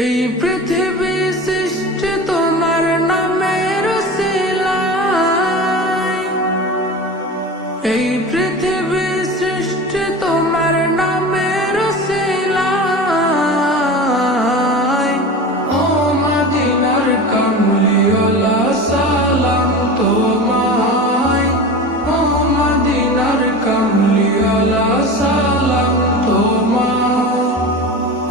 এই পৃথিবী সৃষ্টি তোমার নামের উসিলায়, এই পৃথিবী সৃষ্টি তোমার নামের উসিলায়। ও মদিনার কামলিওয়ালা সালাম তোমায়, ও মদিনার কামলিওয়ালা সালাম তোমায়,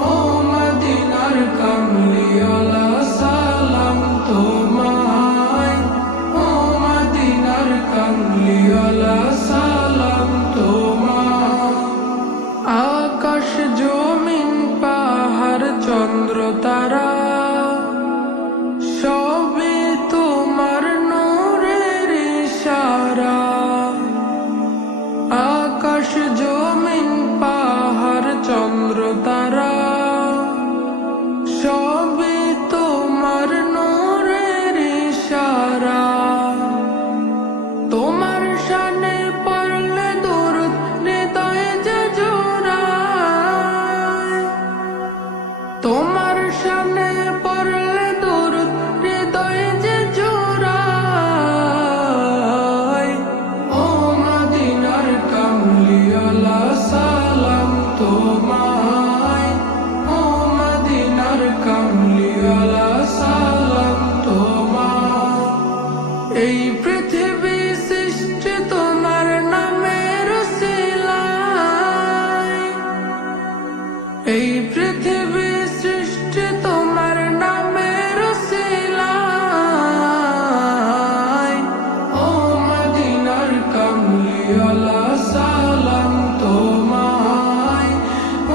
ও মদিনার কামলিওয়ালা সালাম তোমায়, ও মদিনার কামলিওয়ালা সালাম তোমায়। আকাশ জমিন পাহাড় চন্দ্র তারা সবই তোমার নূরের ইশারা। আকাশ জমিন পাহাড় চন্দ্র তারা সবই তোমার নূরের ইশারা। তোমার শানে পড়লে দরুদ হৃদয়ে যে জোড়ায়, তোমার শানে পড়লে দরুদ হৃদয়ে যে জোড়ায়। ও মদিনার কামলিওয়ালা সালাম তোমায়, ও মদিনার কামলিওয়ালা সালাম তোমায়। এই পৃথিবী সৃষ্টি তোমার নামের উসিলায়, এই পৃথিবী সৃষ্টি তোমার নামের উসিলায়। ও মদিনার কামলিওয়ালা সালাম তোমায়,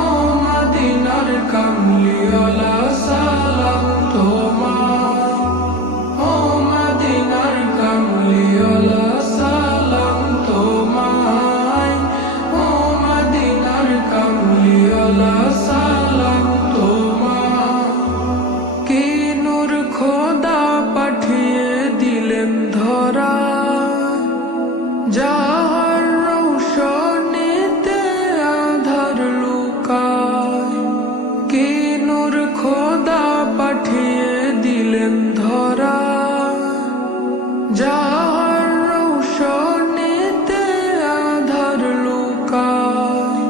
ও মদিনার কামলিওয়ালা সালাম তোমায়, ও মদিনার কামলিওয়ালা সালাম তোমায়, ও মদিনার কামলিওয়ালা সালাম তোমায়। কি নূর খোদা পাঠিয়ে দিলেন ধরা, যাহার রৌশনীতে আধার লুকায়। কি নূর খোদা পাঠিয়ে দিলেন ধরা, যাহার রৌশনীতে আধার লুকায়।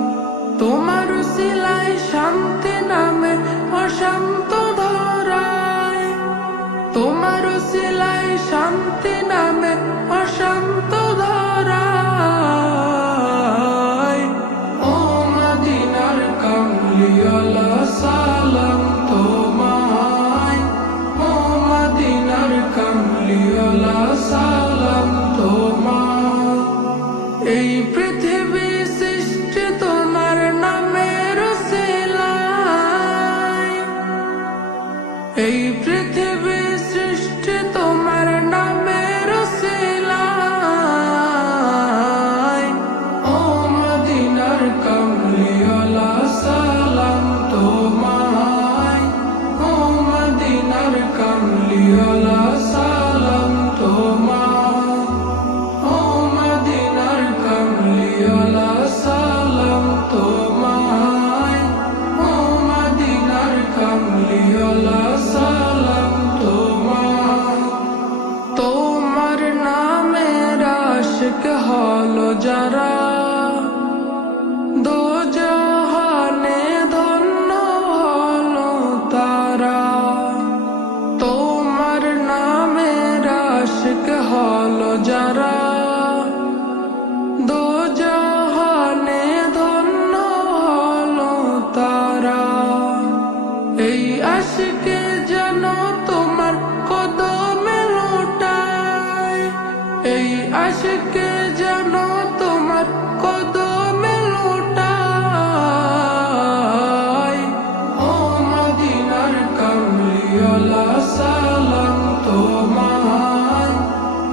তোমার উসিলায় শান্তি নামে অশান্ত ধরায়, তোমার উসিলায় শান্তি নামে অশান্ত ধরায়। ও মদিনার কামলিওয়ালা সালাম তোমায়, ও মদিনার কামলিওয়ালা সালাম তোমায়। এই পৃথিবী সৃষ্টি তোমার নামের উসিলায়, এই পৃথিবী সৃষ্টি তোমার নামের উসিলায়। ও মদিনার কামলিওয়ালা সালাম তোমায়, ও মদিনার কামলিওয়ালা সালাম তোমায়, ও মদিনার কামলিওয়ালা সালাম তোমায়, ও মদিনার কামলিওয়ালা সালাম তোমায়। তোমার নামের আশিক হলো যারা, দোজাহানে ধন্য হলো তারা। তোমার নামের আশিক হলো যারা, দোজাহানে ধন্য হলো তারা। এই আশিকে যেন তোমার কদমে লুটায়, এই আশিকে যেন তোমার কদমে লুটায়। ও মদিনার কামলিওয়ালা সালাম তোমায়,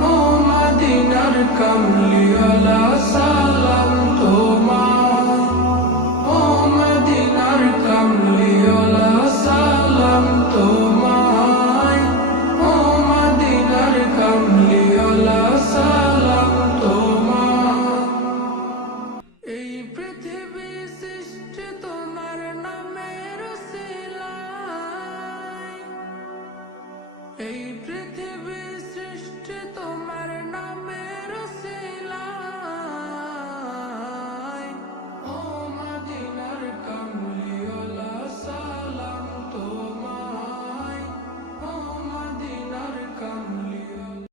ও মদিনার কামলিওয়ালা সালাম তোমায়, ও মদিনার কামলিওয়ালা সালাম তোমায়। এই প্রেম